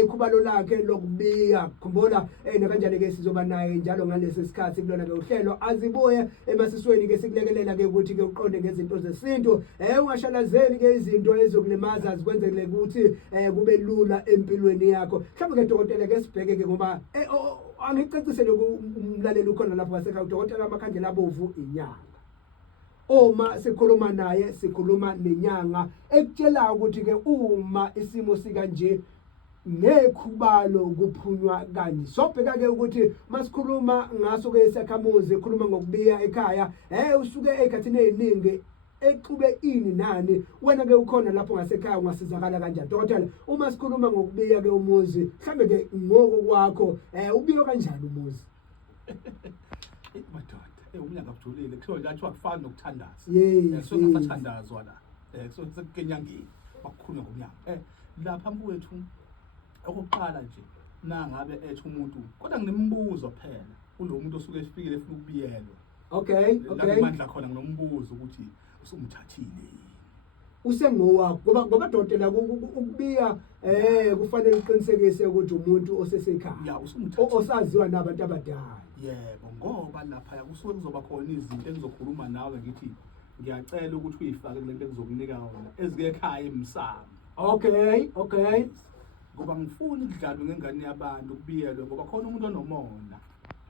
ikhubalo lakhe lokubiya. Khumbula nakanjani ke sizoba naye njalo ngalesi sikhathi kulona ke uhlelo azibuye emasisweni ke sikulekelela ke ukuthi ke uqonde ngezinto zesintu ungashalazeli ke izinto ezokulimaza zikwenzele ukuthi kube lula empilweni yakho. Mhlawumbe ke dokotela ke sibheke ke ngoba angicacisele umlaleli ukhona lapho ngasekhaya udokotela amakhandlela abovu inyanga. Uma sikhuluma naye sikhuluma nenyanga ekutshela ukuthi ke uma isimo sika nje nekhubalo kuphunywa kanje. Sobheka ke ukuthi masikhuluma ngaso ke isakhamuzi ekhuluma ngokubiya ekhaya usuke ezikhathini eziningi exube ini nani wena ke ukhona lapho ngasekhaya ungasizakala kanjani dokotela uma sikhuluma ngokubiya ke umuzi mhlambe ke ngoko kwakho ubiyo kanjani umuzi? Madoda umnyaka kujulile kuthiwa nje athiwa kufana nokuthandaza Yes. so ngasathandazwa la so sekukenyangeni bakukhuluma ngomnyaka lapha mfowethu okokuqala nje nangabe ethi umuntu kodwa nginembuzo phela kulo muntu osuke efikile efuna ukubiyelwa. Okay. La imandla khona nginombuzo ukuthi usumthathile usengowakho ngoba dokotela ukubiya kufanele uqinisekise ukuthi umuntu osesekhaya osaziwa nabantu abadala. Yebo ngoba lapha kusuke kuzoba khona izinto engizokhuluma nawe ngithi ngiyacela ukuthi uyifake kulento engizokunika yona ezikekhaya emsamo. Okay. Ngoba ngifuna ukudlalwa ngengane yabantu kubiyelwe ngoba khona umuntu onomona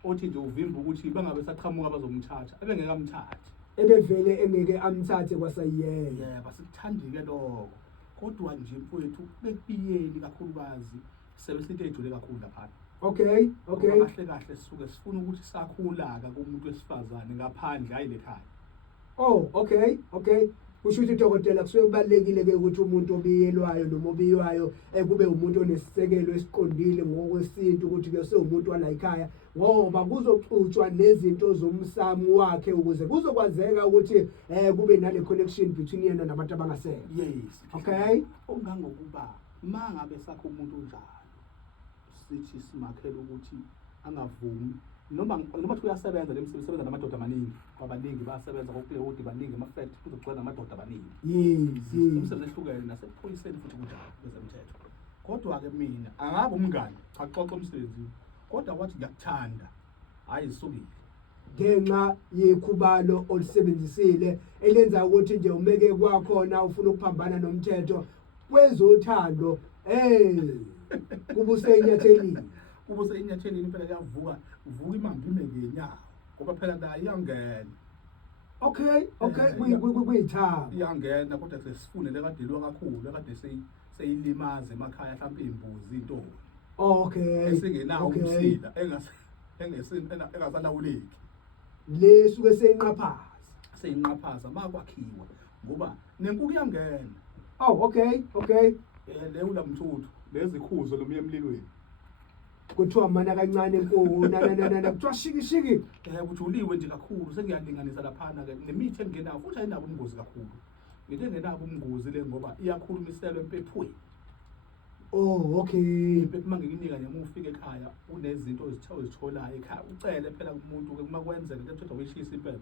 othi nje uvimba ukuthi bangabe saqhamuka bazomthatha ebengeke amthathe ebevele engeke amthathe kwasayiyena. Yebo sikuthandi-ke lokho kodwa nje mfowethu bekubiyeni kakhulukazi sebesithi ejule kakhulu lapha. Okay. Kahle kahle sisuke sifuna ukuthi sakhula-ka kumuntu wesifazane ngaphandle hayi lekhaya. Okay. Kusho ukuthi dokotela kusuke kubalekile ke ukuthi umuntu obiyelwayo noma obiywayo kube umuntu onesisekelo esiqondile ngokwesintu ukuthi ke sewumuntu wala ekhaya ngoba kuzoxutshwa nezinto zomsamo wakhe ukuze kuzokwazeka ukuthi kube nale connection between yena nabantu abangasele. Yes. Okay. Ongangokuba mangabe sakho umuntu njalo sithi simakhela ukuthi angavumi noma uyasebenza lemsebenza namadoda amaningi abaningi bayasebenza kokule odi baningi ama-fact kuzogcwala namadoda abaningi. Yes. Umsebenzi ehlukene nasephoyiseni futhi kunjalo bezemthetho. Kodwa-ke mina angabe umngane axoxa umsebenzini kodwa wathi ngiyakuthanda hhayi isukile ngenxa yekhubalo olisebenzisile elenza ukuthi nje umeke kwakhona ufuna ukuphambana nomthetho kwezothando kubuseyinyathelini. Kubuseyinyathelini phela kuyavuka imambi ngenyawo ngoba phela nayo iyangena. Okay. Kuyithaba iyangena kodwa sesifune lekadelwa kakhulu ekade seyilimaza emakhaya mhlawumbe imbuzi intombi. Okay. Esingenawo umsila engasalawuleki lesuke seyinqaphaza makwakhiwa ngoba nenkukhu iyangena. Okay. Leyo lamthuthu lezikhuzo lomuye emlilweni kuthiwa mana kancane enkukhu kuthiwa shiki kujuliwe nje kakhulu sengiyalinganisa laphana-ke nemithi engenayo futhi ayinabo ubungozi kakhulu. Into engenabo ubungozi le ngoba iyakhulumiselwa empephweni. Okay. Impepho mangikunika nje uma ufika ekhaya unezinto ozitholayo ekhaya ucele phela kumuntu-ke uma kwenzeka into ethoda uyishisa impepho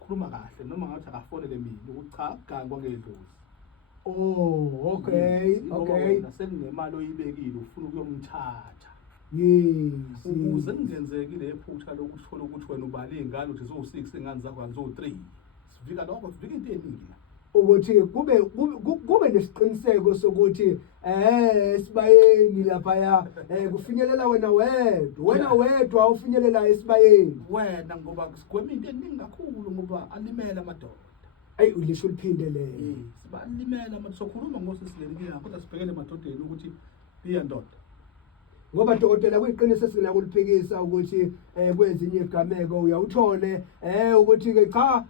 khuluma kahle noma ngathi akafonele mina ukuthi cha akugangwa ngedlozi. Okay. Sekunemali oyibekile ufuna ukuyomthatha. Yes. Ukuze kungenzeki le phutha lokhu uthola ukuthi wena ubala iy'ngane uthi zo-6 iy'ngane zakho kanzo-3 sivika lokho sivika into eningi la ukuthi kube nesiqiniseko sokuthi esibayeni laphaya kufinyelela wena wedwa ufinyelela esibayeni wena ngoba sigwema into eningi kakhulu ngoba alimele amadoda. Ulisho liphinde lelo. Sibalimele amadoda sokhuluma ngosisilelekile kodwa sibhekele emadodeni ukuthi biya ndoda. Ngoba dokotela kuyiqiniso sinakuliphikisa ukuthi kwezinye igameko uyawuthole ukuthi ke cha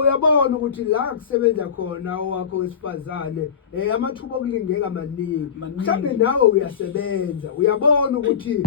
uyabona ukuthi la kusebenza khona owakho wesifazane amathuba okulingeka maningi mhlawumbe nawe uyasebenza uyabona ukuthi